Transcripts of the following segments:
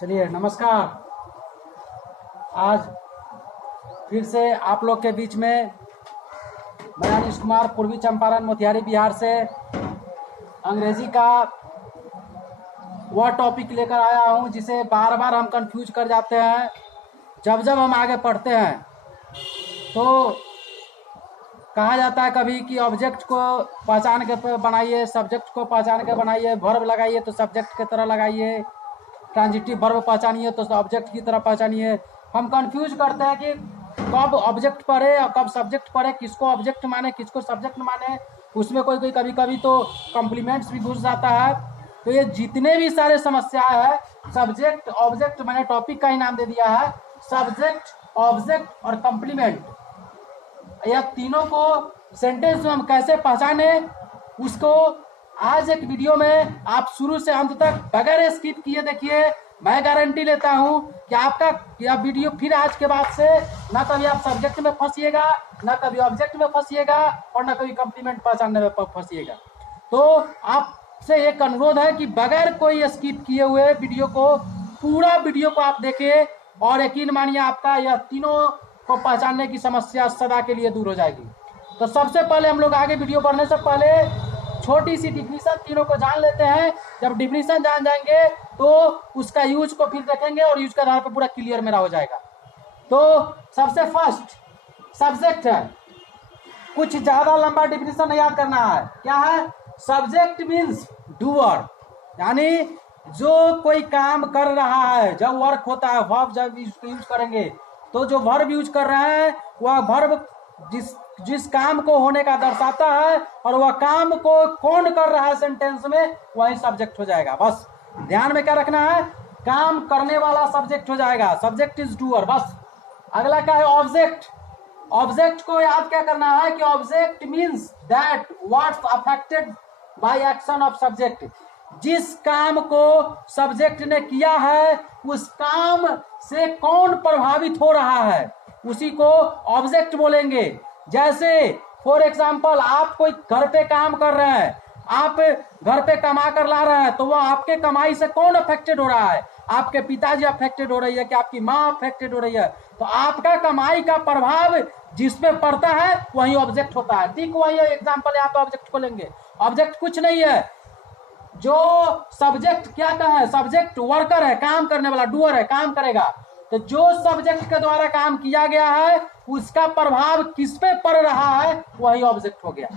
चलिए नमस्कार। आज फिर से आप लोग के बीच में मैं अनिश कुमार पूर्वी चंपारण मोतिहारी बिहार से अंग्रेजी का वह टॉपिक लेकर आया हूं जिसे बार बार हम कंफ्यूज कर जाते हैं जब जब हम आगे पढ़ते हैं। तो कहा जाता है कभी कि ऑब्जेक्ट को पहचान के बनाइए, सब्जेक्ट को पहचान के बनाइए, वर्ब लगाइए तो सब्जेक्ट की तरह लगाइए, ट्रांजिटिव वर्ब पहचानिए तो ऑब्जेक्ट की तरह पहचानिए। हम कंफ्यूज करते हैं कि कब ऑब्जेक्ट पढ़े और कब सब्जेक्ट पढ़े, किसको ऑब्जेक्ट माने किसको सब्जेक्ट माने। उसमें कोई कोई कभी कभी तो कॉम्प्लीमेंट्स भी घुस जाता है। तो ये जितने भी सारे समस्याएं है, सब्जेक्ट ऑब्जेक्ट, मैंने टॉपिक का ही नाम दे दिया है सब्जेक्ट, ऑब्जेक्ट और कॉम्प्लीमेंट। यह तीनों को सेंटेंस में हम कैसे पहचाने, उसको आज एक वीडियो में आप शुरू से अंत तक बगैर स्किप किए देखिए। मैं गारंटी लेता हूं कि आपका यह वीडियो फिर आज के बाद से ना कभी आप सब्जेक्ट में फंसिएगा, ना कभी ऑब्जेक्ट में फंसिएगा और ना कभी कॉम्प्लीमेंट पहचानने में फंसिएगा। तो आपसे एक अनुरोध है कि बगैर कोई स्किप किए हुए वीडियो को, पूरा वीडियो को आप देखिए और यकीन मानिए आपका यह तीनों को पहचानने की समस्या सदा के लिए दूर हो जाएगी। तो सबसे पहले हम लोग आगे वीडियो बढ़ने से पहले छोटी सी डिफिनीशन तीनों को जान लेते हैं। जब डिफिनीशन जान जाएंगे तो उसका यूज को फिर देखेंगे और यूज के आधार पर पूरा क्लियर मेरा हो जाएगा। तो सबसे फर्स्ट सब्जेक्ट है। कुछ ज्यादा लंबा डिफिनीशन याद करना है। क्या है? सब्जेक्ट मीन्स डूअर, यानी जो कोई काम कर रहा है। जब वर्क होता है, वर्ब जब यूज करेंगे तो जो वर्ब यूज कर रहे हैं वह वर्ब जिस काम को होने का दर्शाता है और वह काम को कौन कर रहा है सेंटेंस में, वही सब्जेक्ट हो जाएगा। बस ध्यान में क्या रखना है, काम करने वाला सब्जेक्ट हो जाएगा। Subject is doer. बस अगला क्या है? ऑब्जेक्ट। ऑब्जेक्ट को याद क्या करना है कि object means that what's affected by action of subject. जिस काम को सब्जेक्ट ने किया है उस काम से कौन प्रभावित हो रहा है, उसी को ऑब्जेक्ट बोलेंगे। जैसे फॉर एग्जाम्पल आप कोई घर पे काम कर रहे हैं, आप घर पे कमा कर ला रहे हैं, तो वह आपके कमाई से कौन अफेक्टेड हो रहा है? आपके पिताजी अफेक्टेड हो रही है कि आपकी माँ अफेक्टेड हो रही है? तो आपका कमाई का प्रभाव जिसपे पड़ता है वही ऑब्जेक्ट होता है। ठीक वही एग्जाम्पल यहाँ पे ऑब्जेक्ट को लेंगे। ऑब्जेक्ट कुछ नहीं है। जो सब्जेक्ट क्या है? सब्जेक्ट वर्कर है, काम करने वाला, डूअर है, काम करेगा। तो जो सब्जेक्ट के द्वारा काम किया गया है उसका प्रभाव किस पे पड़ रहा है, वही ऑब्जेक्ट हो गया।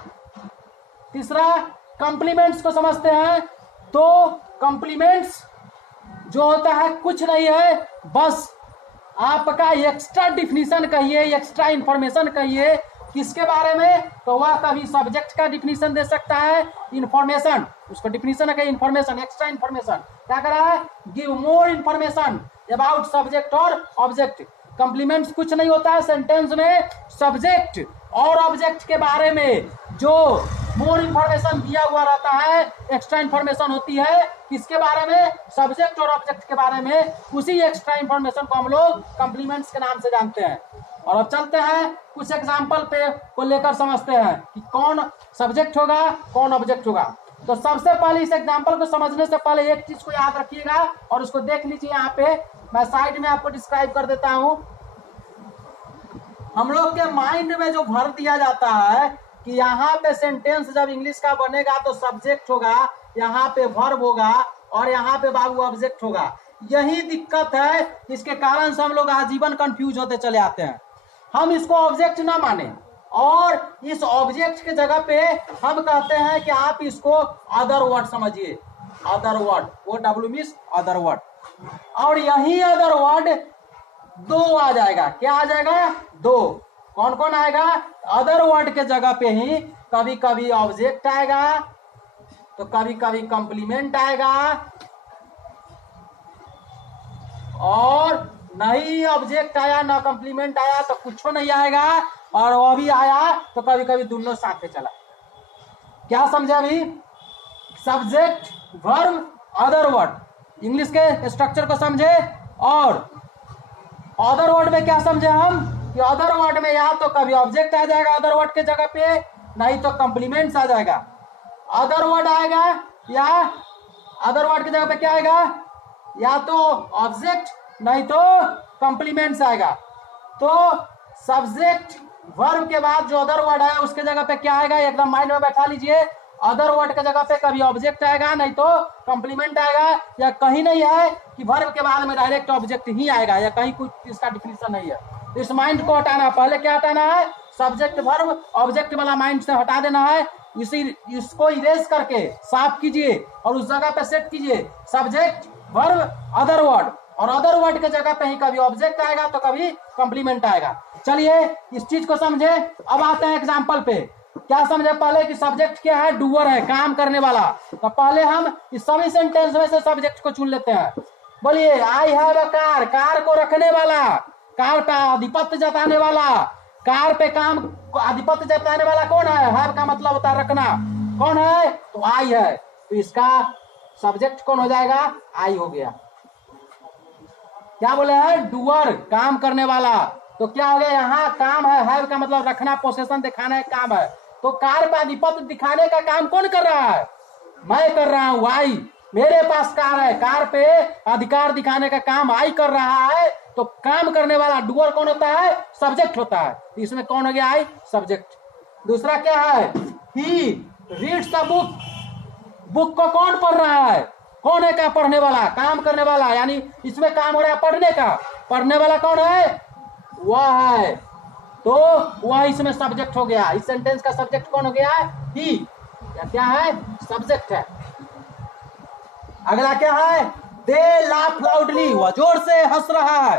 तीसरा कॉम्प्लीमेंट्स को समझते हैं। तो कॉम्प्लीमेंट्स जो होता है कुछ नहीं है, बस आपका एक्स्ट्रा डिफिनीशन कहिए, एक्स्ट्रा इंफॉर्मेशन कहिए। किसके बारे में? तो वह कभी सब्जेक्ट का डिफिनीशन दे सकता है, इंफॉर्मेशन, उसको डिफिनीशन है इंफॉर्मेशन, एक्स्ट्रा इंफॉर्मेशन। क्या कर रहा है? Give more information about subject और ऑब्जेक्ट। कॉम्प्लीमेंट्स कुछ नहीं होता है, सेंटेंस में सब्जेक्ट और ऑब्जेक्ट के बारे में जो मोर इंफॉर्मेशन दिया हुआ रहता है, एक्स्ट्रा इंफॉर्मेशन होती है किसके बारे में? सब्जेक्ट और ऑब्जेक्ट के बारे में। उसी एक्स्ट्रा इंफॉर्मेशन को हम लोग कॉम्प्लीमेंट्स के नाम से जानते हैं। और अब चलते हैं कुछ एग्जाम्पल पे को लेकर समझते हैं कि कौन सब्जेक्ट होगा, कौन ऑब्जेक्ट होगा। तो सबसे पहले इस एग्जाम्पल को समझने से पहले एक चीज को याद रखिएगा और उसको देख लीजिए। यहाँ पे मैं साइड में आपको डिस्क्राइब कर देता हूं। हम लोग के माइंड में जो भर दिया जाता है कि यहाँ पे सेंटेंस जब इंग्लिश का बनेगा तो सब्जेक्ट होगा, यहाँ पे वर्ब होगा और यहाँ पे बाबू ऑब्जेक्ट होगा। यही दिक्कत है, इसके कारण से हम लोग आजीवन कंफ्यूज होते चले आते हैं। हम इसको ऑब्जेक्ट ना माने और इस ऑब्जेक्ट के जगह पे हम कहते हैं कि आप इसको अदर वर्ड समझिए। अदर वर्ड, वो डब्ल्यू मीन्स अदर वर्ड। और यही अदर वर्ड दो आ जाएगा। क्या आ जाएगा? दो। कौन कौन आएगा? अदर वर्ड के जगह पे ही कभी कभी ऑब्जेक्ट आएगा, तो कभी कभी कॉम्प्लीमेंट आएगा, और नहीं ऑब्जेक्ट आया ना कॉम्प्लीमेंट आया तो कुछ नहीं आएगा, और वो भी आया तो कभी कभी दोनों साथ चला। क्या समझे अभी? Subject, verb, other word, English के स्ट्रक्चर को समझे। और अदर वर्ड में क्या समझे हम कि अदर वर्ड में या तो कभी ऑब्जेक्ट आ जाएगा अदर वर्ड के जगह पे, नहीं तो कॉम्प्लीमेंट्स आ जाएगा। अदर वर्ड आएगा या अदर वर्ड की जगह पे क्या आएगा? या तो ऑब्जेक्ट नहीं तो कॉम्प्लीमेंट्स आएगा। तो सब्जेक्ट वर्ब के बाद जो अदर वर्ड है उसके जगह पे क्या आएगा, एकदम माइंड में बैठा लीजिए। अदर वर्ड के जगह पे कभी ऑब्जेक्ट आएगा नहीं तो कॉम्प्लीमेंट आएगा, या कहीं नहीं है कि वर्ब के बाद में डायरेक्ट ऑब्जेक्ट ही आएगा, या कहीं कुछ इसका डिफिनेशन नहीं है। इस माइंड को हटाना, पहले क्या हटाना है, सब्जेक्ट वर्ब ऑब्जेक्ट वाला माइंड से हटा देना है। इसको इरेज करके साफ कीजिए और उस जगह पे सेट कीजिए सब्जेक्ट वर्ब अदर वर्ड, और अदर वर्ड के जगह पे ही कभी ऑब्जेक्ट आएगा तो कभी कॉम्प्लीमेंट आएगा। चलिए इस चीज को समझे। अब आते हैं एग्जांपल पे। क्या समझे पहले कि सब्जेक्ट क्या है, डूअर है, काम करने वाला। तो पहले हम इस सभी सेंटेंस में से सब्जेक्ट को चुन लेते हैं। बोलिए I have a car, car को रखने वाला, कार पे आधिपत्य जताने वाला, कार पे काम आधिपत्य जताने वाला कौन है, हैव का मतलब होता है रखना, कौन है, तो आई है। तो इसका सब्जेक्ट कौन हो जाएगा, आई हो गया। क्या बोले हैं, डूअर, काम करने वाला। तो क्या हो गया, यहाँ काम है, हैव का मतलब रखना, पोसेशन दिखाना है, काम है। तो कार पे आधिपत्य दिखाने का काम कौन कर रहा है, मैं कर रहा हूं, आई। मेरे पास कार है, कार पे अधिकार दिखाने का काम आई कर रहा है। तो काम करने वाला डूअर कौन होता है, सब्जेक्ट होता है। इसमें कौन हो गया, आई, सब्जेक्ट। दूसरा क्या है, he reads the book, book को कौन पढ़ रहा है, कौन है, क्या पढ़ने वाला, काम करने वाला, यानी इसमें काम हो रहा है पढ़ने का, पढ़ने वाला कौन है, वह है। तो वह इसमें सब्जेक्ट हो गया। इस सेंटेंस का सब्जेक्ट कौन हो गया, ही, या क्या है, सब्जेक्ट है। अगला क्या है, दे लाफ लाउडली, वह जोर से हंस रहा है।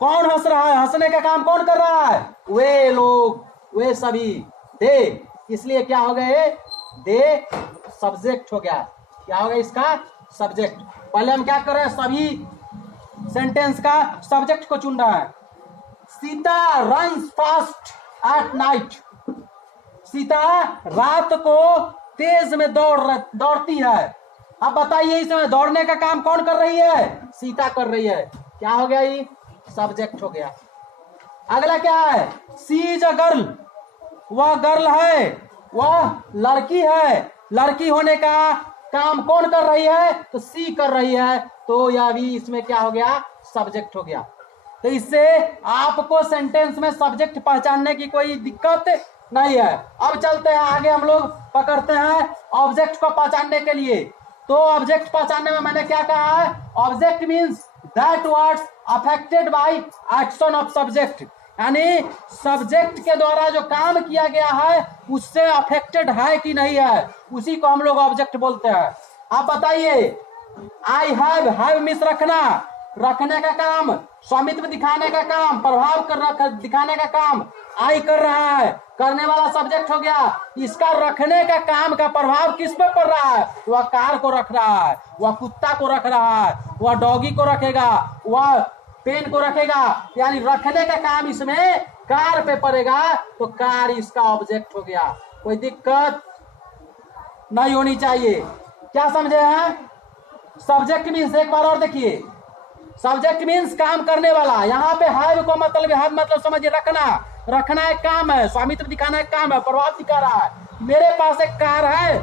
कौन हंस रहा है, हंसने का काम कौन कर रहा है, वे लोग, वे सभी, दे। इसलिए क्या हो गए, दे सब्जेक्ट हो गया। क्या हो गया इसका, सब्जेक्ट। पहले हम क्या कर रहे हैं, सभी सेंटेंस का सब्जेक्ट को चुन रहा है। Sita runs fast at night, Sita रात को तेज में दौड़ती है। अब बताइए इसमें दौड़ने का काम कौन कर रही है, सीता कर रही है। क्या हो गया, ये सब्जेक्ट हो गया। अगला क्या है, सी इज अ गर्ल, वह गर्ल है, वह लड़की है। लड़की होने का काम कौन कर रही है, तो सी कर रही है। तो यह भी इसमें क्या हो गया, सब्जेक्ट हो गया। तो इससे आपको सेंटेंस में सब्जेक्ट पहचानने की कोई दिक्कत नहीं है। अब चलते हैं आगे, हम लोग पकड़ते हैं ऑब्जेक्ट को पहचानने के लिए। तो ऑब्जेक्ट पहचानने में मैंने क्या कहा है, object means that words affected by action of subject, यानी सब्जेक्ट के द्वारा जो काम किया गया है उससे अफेक्टेड है कि नहीं है, उसी को हम लोग ऑब्जेक्ट बोलते हैं। आप बताइए, आई हैव मीन्स रखना, रखने का काम, स्वामित्व दिखाने का काम, प्रभाव कर दिखाने का काम आई कर रहा है, करने वाला सब्जेक्ट हो गया। इसका रखने का काम का प्रभाव किस पे पड़ रहा है, वह कार को रख रहा है, वह कुत्ता को रख रहा है, वह डॉगी को रखेगा, वह पेन को रखेगा, यानी रखने का काम इसमें कार पे पड़ेगा। तो कार इसका ऑब्जेक्ट हो गया। कोई दिक्कत नहीं होनी चाहिए। क्या समझे हैं, सब्जेक्ट मीन्स, एक बार और देखिए, सब्जेक्ट मीन्स काम करने वाला। यहाँ पे हैव को मतलब, हैव मतलब समझिए रखना, रखना एक काम है, स्वामित्व दिखाना एक काम है, प्रभाव दिखा रहा है। मेरे पास एक कार है,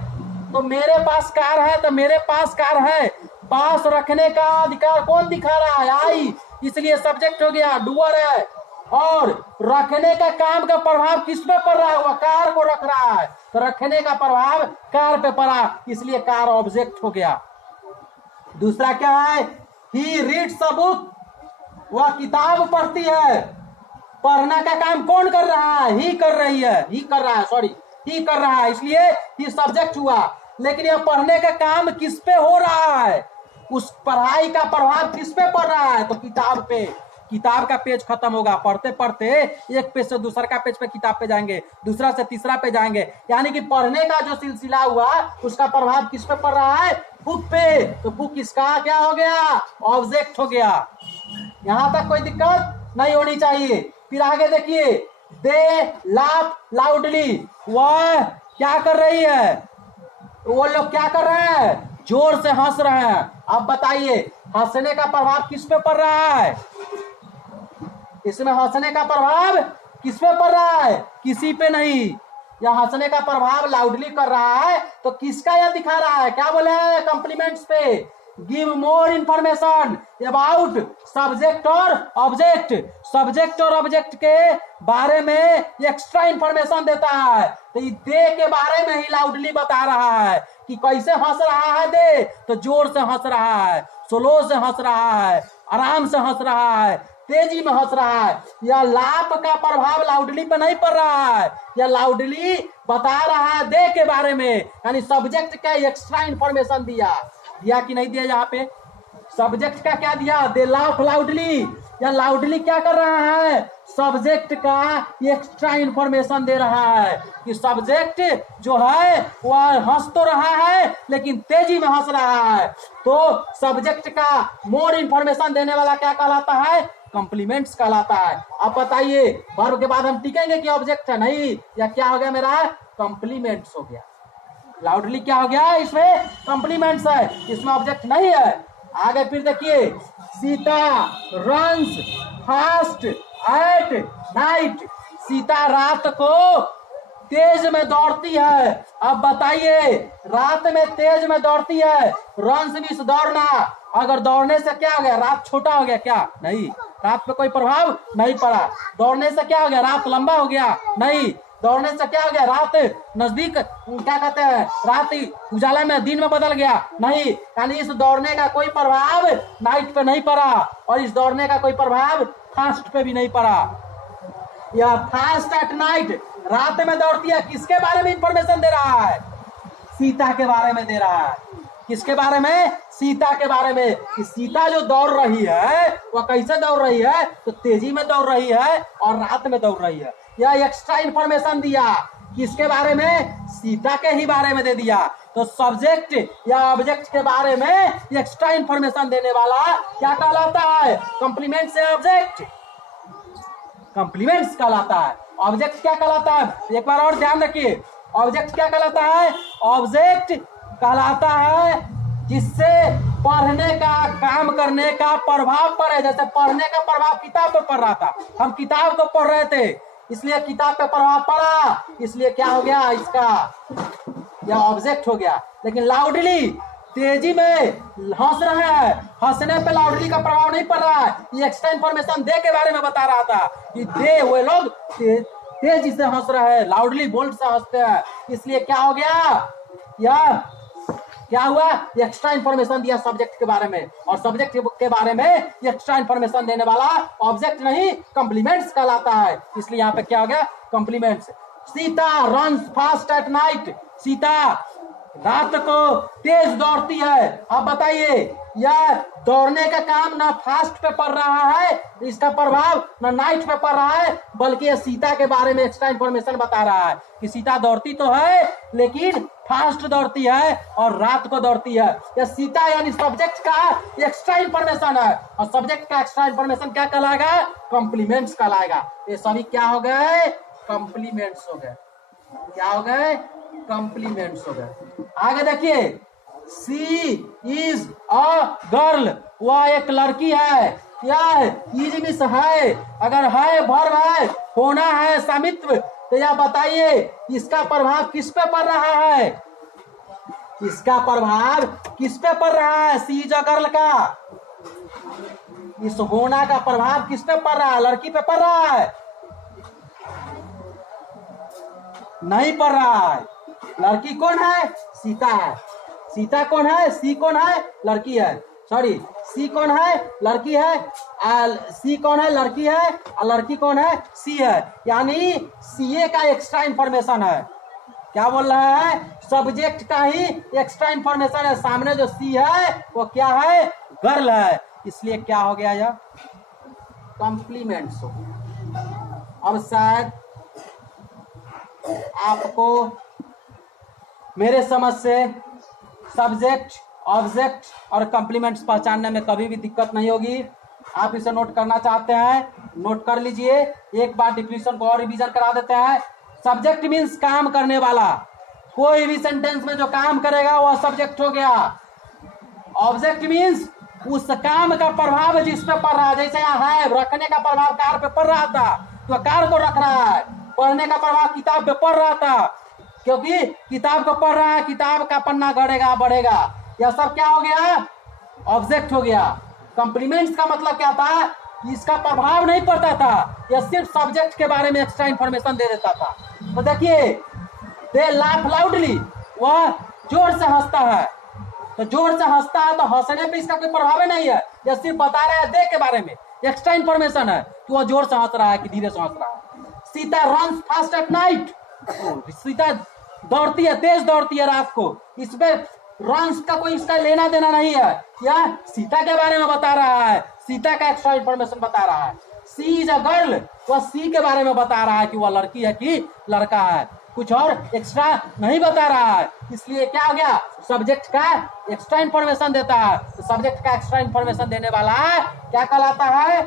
तो मेरे पास कार है, तो मेरे पास कार है, पास रखने का अधिकार कौन दिखा रहा है, आई, इसलिए सब्जेक्ट हो गया, डूअर है। और रखने का काम का प्रभाव किस पे पड़ रहा है, वह कार को रख रहा है, तो रखने का प्रभाव कार पे पड़ा, इसलिए कार ऑब्जेक्ट हो गया। दूसरा क्या है, ही रीड्स अ बुक, वह किताब पढ़ती है। पढ़ना का काम कौन कर रहा है, ही कर रही है, ही कर रहा है, सॉरी, ही कर रहा है, इसलिए ही सब्जेक्ट हुआ। लेकिन यह पढ़ने का काम किस पे हो रहा है, उस पढ़ाई का प्रभाव किस पे पड़ रहा है, तो किताब पे। किताब का पेज खत्म होगा, पढ़ते पढ़ते एक पेज से दूसरा का पेज पे किताब पे जाएंगे, दूसरा से तीसरा पे जाएंगे, यानी कि पढ़ने का जो सिलसिला हुआ उसका प्रभाव किस पे पड़ रहा है, बुक पे। तो बुक इसका क्या हो गया, ऑब्जेक्ट हो गया। यहां तक कोई दिक्कत नहीं होनी चाहिए। फिर आगे देखिए, दे लाफ लाउडली, वह क्या कर रही है, वो लोग क्या कर रहे हैं, जोर से हंस रहे हैं। अब बताइए हंसने का प्रभाव किस पे पड़ रहा है, इसमें हंसने का प्रभाव किस पे पड़ रहा है, किसी पे नहीं। या हंसने का प्रभाव लाउडली कर रहा है, तो किसका यह दिखा रहा है, क्या बोले हैं, कॉम्प्लीमेंट्स पे। Give more information about subject और ऑब्जेक्ट। सब्जेक्ट और ऑब्जेक्ट के बारे में एक्स्ट्रा इंफॉर्मेशन देता है। तो ये दे के बारे में ही लाउडली बता रहा है कि कैसे हंस रहा है दे, तो जोर से हंस रहा है, स्लो से हंस रहा है, आराम से हंस रहा है, तेजी में हंस रहा है। या लाप का प्रभाव लाउडली पे नहीं पड़ रहा है, या लाउडली बता रहा है दे के बारे में, यानी सब्जेक्ट का एक्स्ट्रा इंफॉर्मेशन दिया कि नहीं दिया। यहाँ पे सब्जेक्ट का क्या दिया, दे लाफ लाउडली, या लाउडली क्या कर रहा है, सब्जेक्ट का एक्स्ट्रा इंफॉर्मेशन दे रहा है कि सब्जेक्ट जो है वह हंस तो रहा है लेकिन तेजी में हंस रहा है। तो सब्जेक्ट का मोर इंफॉर्मेशन देने वाला क्या कहलाता है, कॉम्प्लीमेंट्स कहलाता है। अब बताइए वर्ब के बाद हम टिकेंगे कि ऑब्जेक्ट है, नहीं, या क्या हो गया मेरा, कॉम्प्लीमेंट्स हो गया। लाउडली क्या हो गया, इसमें कॉम्प्लीमेंट्स है, इसमें ऑब्जेक्ट नहीं है। आगे फिर देखिए, Sita runs fast at night. Sita रात को तेज में दौड़ती है। अब बताइए रात में तेज में दौड़ती है, रन्स मीन्स दौड़ना। अगर दौड़ने से क्या हो गया, रात छोटा हो गया क्या, नहीं, रात पे कोई प्रभाव नहीं पड़ा। दौड़ने से क्या हो गया, रात लंबा हो गया, नहीं। दौड़ने से क्या हो गया, रात नजदीक, क्या कहते हैं, रात उजाला में दिन में बदल गया, नहीं। यानी इस दौड़ने का कोई प्रभाव नाइट पे नहीं पड़ा, और इस दौड़ने का कोई प्रभाव फास्ट पे भी नहीं पड़ा। यह फास्ट एट नाइट, रात में दौड़ती है, किसके बारे में इंफॉर्मेशन दे रहा है, सीता के बारे में दे रहा है। किसके बारे में, सीता के बारे में, कि सीता जो दौड़ रही है वह कैसे दौड़ रही है, तो तेजी में दौड़ रही है और रात में दौड़ रही है। यह एक्स्ट्रा इंफॉर्मेशन दिया किसके बारे में, सीता के ही बारे में दे दिया। तो सब्जेक्ट या ऑब्जेक्ट के बारे में एक्स्ट्रा इंफॉर्मेशन देने वाला क्या कहलाता है, कॉम्प्लीमेंट से ऑब्जेक्ट, कॉम्प्लीमेंट्स कहलाता है। ऑब्जेक्ट क्या कहलाता है, एक बार और ध्यान रखिए, ऑब्जेक्ट क्या कहलाता है, ऑब्जेक्ट कहलाता है जिससे पढ़ने का, काम करने का प्रभाव पड़े। जैसे पढ़ने का प्रभाव किताब पे पड़ रहा था, हम किताब को पढ़ रहे थे, इसलिए किताब पे प्रभाव पड़ा, इसलिए क्या हो गया, इसका यह ऑब्जेक्ट हो गया। लेकिन लाउडली तेजी में हंस रहा है, हंसने पे लाउडली का प्रभाव नहीं पड़ रहा है। ये एक्स्ट्रा इंफॉर्मेशन दे के बारे में बता रहा था कि दे वे लोग तेजी से हंस रहे हैं, लाउडली बोल्ड से हंसते हैं, इसलिए क्या हो गया, या क्या हुआ, एक्स्ट्रा इंफॉर्मेशन दिया सब्जेक्ट के बारे में। और सब्जेक्ट के बारे में एक्स्ट्रा इंफॉर्मेशन देने वाला ऑब्जेक्ट नहीं, कॉम्प्लीमेंट्स कहलाता है। इसलिए यहाँ पे क्या हो गया, compliments. Sita runs fast at night, Sita रात को तेज दौड़ती है। अब बताइए यह दौड़ने का काम ना फास्ट पे पड़ रहा है, इसका प्रभाव ना नाइट पे पड़ रहा है, बल्कि यह सीता के बारे में एक्स्ट्रा इंफॉर्मेशन बता रहा है कि सीता दौड़ती तो है लेकिन फास्ट दौड़ती है और रात को दौड़ती है। यह सीता यानी सब्जेक्ट का एक्स्ट्रा इंफॉर्मेशन है, और सब्जेक्ट का एक्स्ट्रा इंफॉर्मेशन क्या कहलाएगा, कॉम्प्लीमेंट्स कहलाएगा। ये सभी क्या हो गए, कॉम्प्लीमेंट्स हो गए। क्या हो गए, कॉम्प्लीमेंट्स हो गए। आगे देखिए, सी इज अ गर्ल, वह एक लड़की है। क्या है, इज मिस है, अगर है वर्ब है, होना है सामित्व। तो यह बताइए इसका प्रभाव किस पे पड़ रहा है, इसका प्रभाव किस पे पड़ रहा है, सी इज अ गर्ल का, इस होना का प्रभाव किस पे पड़ रहा है, लड़की पे पड़ रहा है, नहीं पड़ रहा है। लड़की कौन है, सीता है। सीता कौन है, सी कौन है, लड़की है, सॉरी सी कौन है, लड़की है, सी कौन है, लड़की है, और लड़की कौन है, सी है। यानी सीए का एक्स्ट्रा इंफॉर्मेशन है। क्या बोल रहा है, सब्जेक्ट का ही एक्स्ट्रा इंफॉर्मेशन है। सामने जो सी है वो क्या है, गर्ल है, इसलिए क्या हो गया, यह कॉम्प्लीमेंट्स हो गया। अब शायद आपको मेरे समझ से सब्जेक्ट, ऑब्जेक्ट और कॉम्प्लीमेंट्स पहचानने में कभी भी दिक्कत नहीं होगी। आप इसे नोट करना चाहते हैं, नोट कर लीजिए। एक बार डिफिनेशन को और रिवीजन करा देते हैं। सब्जेक्ट मीन्स काम करने वाला, कोई भी सेंटेंस में जो काम करेगा वह सब्जेक्ट हो गया। ऑब्जेक्ट मीन्स उस काम का प्रभाव जिस पे पड़ रहा है, जैसे यहाँ है, रखने का प्रभाव कार पे पड़ रहा था तो कार को रख रहा है, पढ़ने का प्रभाव किताब पे पड़ रहा था क्योंकि किताब को पढ़ रहा है, किताब का पन्ना गड़ेगा बढ़ेगा। यह सब क्या हो गया, ऑब्जेक्ट हो गया। कॉम्प्लीमेंट्स का मतलब क्या था, इसका प्रभाव नहीं पड़ता था, यह सिर्फ सब्जेक्ट के बारे में एक्स्ट्रा इंफॉर्मेशन दे देता था। तो देखिए, दे लाफ लाउडली, वह जोर से हंसता है। तो जोर से हंसता है तो हंसने पे इसका कोई प्रभाव नहीं है, यह सिर्फ बता रहा है दे के बारे में, एक्स्ट्रा इंफॉर्मेशन है कि वह जोर से हंस रहा है कि धीरे से हंस रहा है। Sita run fast at night, Sita दौड़ती है, तेज दौड़ती है रात को, इसमें रंस का कोई इसका लेना देना नहीं है, यह सीता के बारे में बता रहा है, सीता का एक्स्ट्रा इंफॉर्मेशन बता रहा है। सी इज अ गर्ल, वह सी के बारे में बता रहा है कि वह लड़की है कि लड़का है, कुछ और एक्स्ट्रा नहीं बता रहा है। इसलिए क्या हो गया, सब्जेक्ट का एक्स्ट्रा इंफॉर्मेशन देता है। तो सब्जेक्ट का एक्स्ट्रा इंफॉर्मेशन देने वाला क्या कहलाता है,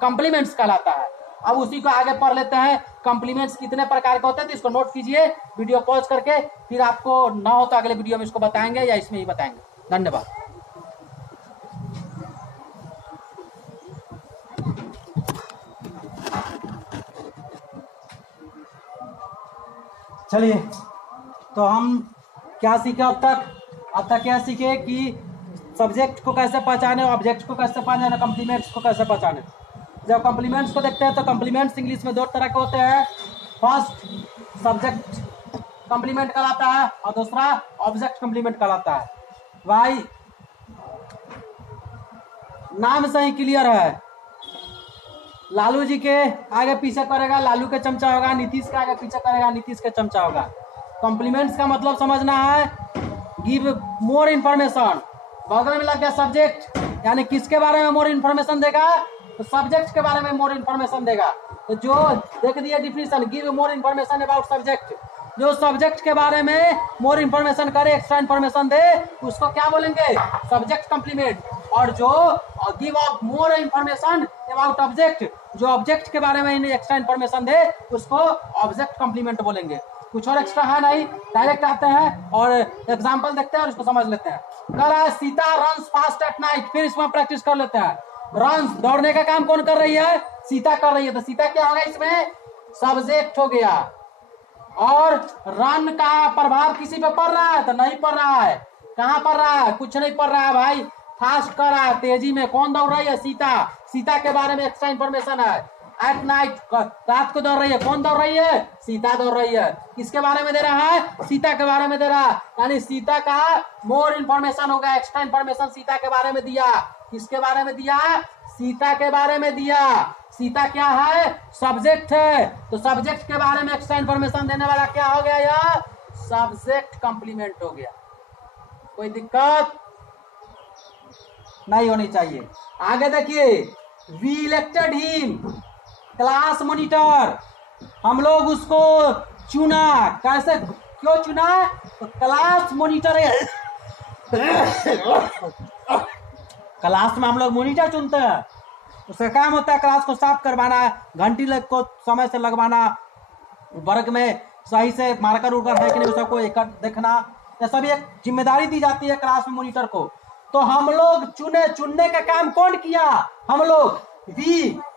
कॉम्प्लीमेंट्स कहलाता है। अब उसी को आगे पढ़ लेते हैं, कॉम्प्लीमेंट्स कितने प्रकार के होते हैं, तो इसको नोट कीजिए, वीडियो पॉज करके, फिर आपको ना हो तो अगले वीडियो में इसको बताएंगे या इसमें ही बताएंगे। धन्यवाद। चलिए, तो हम क्या सीखे अब तक क्या सीखे कि सब्जेक्ट को कैसे पहचाने, ऑब्जेक्ट को कैसे पहचाने, कॉम्प्लीमेंट्स को कैसे पहचाने। जब कॉम्प्लीमेंट्स को देखते हैं तो कॉम्प्लीमेंट्स इंग्लिश में दो तरह के होते हैं, फर्स्ट सब्जेक्ट कॉम्प्लीमेंट कहलाता है और दूसरा ऑब्जेक्ट कॉम्प्लीमेंट कहलाता है। भाई नाम से ही क्लियर है, लालू जी के आगे पीछे करेगा लालू के चमचा होगा, नीतीश के आगे पीछे करेगा नीतीश के चमचा होगा। कॉम्प्लीमेंट्स का मतलब समझना है, गिव मोर इंफॉर्मेशन, बगल में लग गया सब्जेक्ट, यानी किसके बारे में मोर इंफॉर्मेशन देगा, तो सब्जेक्ट के बारे में मोर इंफॉर्मेशन देगा। तो जो देख दिया definition, give more information about subject, जो सब्जेक्ट के बारे में मोर इंफॉर्मेशन करे, एक्स्ट्रा इंफॉर्मेशन दे, उसको क्या बोलेंगे, सब्जेक्ट कॉम्प्लीमेंट। और जो give more information about object, जो ऑब्जेक्ट के बारे में एक्स्ट्रा इंफॉर्मेशन दे, उसको ऑब्जेक्ट कॉम्प्लीमेंट बोलेंगे। कुछ और एक्स्ट्रा है नहीं, डायरेक्ट आते हैं और एग्जाम्पल देखते हैं और इसको समझ लेते हैं। कह रहा है Sita runs fast at night, फिर इसमें प्रैक्टिस कर लेते हैं। रन्स, दौड़ने का काम कौन कर रही है, सीता कर रही है, तो सीता क्या होगा, इसमें सब्जेक्ट हो गया। और रन का प्रभाव किसी पे पड़ रहा है, तो नहीं पड़ रहा है। कहाँ पड़ रहा है, कुछ नहीं पड़ रहा है भाई, फास्ट कर रहा है, तेजी में। कौन दौड़ रही है, सीता, सीता के बारे में एक्स्ट्रा इंफॉर्मेशन है। एट नाइट, रात को दौड़ रही है, कौन दौड़ रही है, सीता दौड़ रही है। किसके बारे में दे रहा है, सीता के बारे में दे रहा है, यानी सीता का मोर इंफॉर्मेशन होगा, एक्स्ट्रा इंफॉर्मेशन सीता के बारे में दिया। किसके बारे में दिया, सीता के बारे में दिया। सीता क्या है, सब्जेक्ट है, तो सब्जेक्ट के बारे में एक्स्ट्रा इंफॉर्मेशन देने वाला क्या हो गया, यह सब्जेक्ट कॉम्प्लीमेंट हो गया। कोई दिक्कत नहीं होनी चाहिए। आगे देखिए, we elected him class monitor, हम लोग उसको चुना। कैसे, क्यों चुना, तो क्लास मॉनिटर क्लास में हम लोग मॉनिटर चुनते हैं, उसका काम होता है क्लास को साफ करवाना, घंटी को समय से लगवाना, वर्ग में सही से मार्कर उर्कर है कि नहीं उसको एक देखना, ये सभी एक जिम्मेदारी दी जाती है क्लास में मॉनिटर को। तो हम लोग चुने, चुनने का काम कौन किया, हम लोग।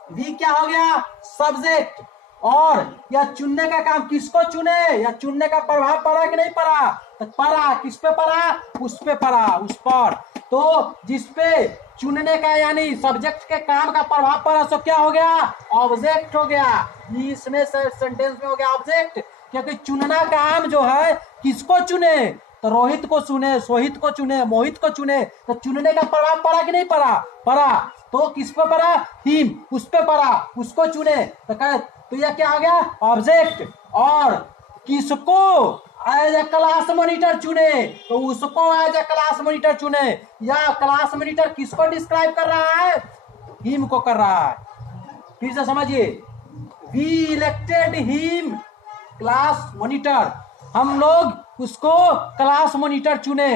वी क्या हो गया, सब्जेक्ट। और या चुनने का काम किसको चुने, या चुनने का प्रभाव पड़ा कि नहीं पड़ा, तो पड़ा। किस पे पड़ा, उस पे पड़ा, उस पर। तो जिसपे चुनने का यानी सब्जेक्ट के काम का प्रभाव पड़ा, सो क्या हो गया, ऑब्जेक्ट हो गया। इसमें सेंटेंस में हो गया ऑब्जेक्ट, क्योंकि चुनना काम जो है, किसको चुने, तो रोहित को चुने, सोहित को चुने, मोहित को चुने। तो चुनने का प्रभाव पड़ा कि नहीं पड़ा, पड़ा। तो किस पे पड़ा, हिम, उस पे पड़ा, उसको चुने। तो यह क्या हो गया, ऑब्जेक्ट। और किसको एज ए क्लास मॉनिटर चुने, तो उसको एज ए क्लास मॉनिटर चुने। या क्लास मॉनिटर किसको डिस्क्राइब कर रहा है, हिम को कर रहा है। फिर से समझिए, we elected him class monitor, हम लोग उसको क्लास मॉनिटर चुने।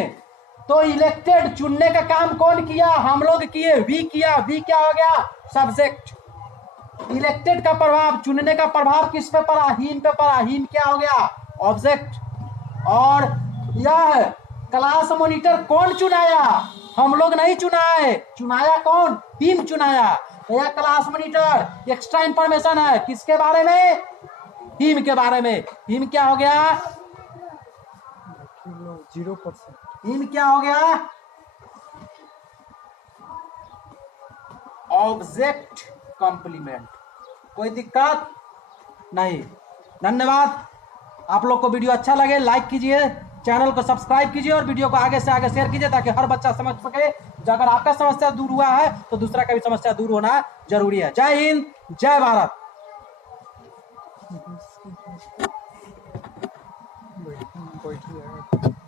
तो इलेक्टेड, चुनने का काम कौन किया, हम लोग किए, वी किया। वी क्या हो गया, सब्जेक्ट। इलेक्टेड का प्रभाव, चुनने का प्रभाव किस पे पड़ा, हिम पे पड़ा। हिम क्या हो गया, ऑब्जेक्ट। और यह क्लास मॉनिटर कौन चुनाया, हम लोग नहीं चुनाए, चुनाया कौन, हिम चुनाया। तो यह क्लास मॉनिटर एक्स्ट्रा इंफॉर्मेशन है, किसके बारे में, हिम के बारे में। हिम क्या हो गया, 0%। हिम क्या हो गया, ऑब्जेक्ट कॉम्प्लीमेंट। कोई दिक्कत नहीं। धन्यवाद। आप लोग को वीडियो अच्छा लगे लाइक कीजिए, चैनल को सब्सक्राइब कीजिए और वीडियो को आगे से आगे शेयर कीजिए ताकि हर बच्चा समझ सके। अगर आपका समस्या दूर हुआ है तो दूसरा का भी समस्या दूर होना जरूरी है। जय हिंद, जय भारत। बैठिए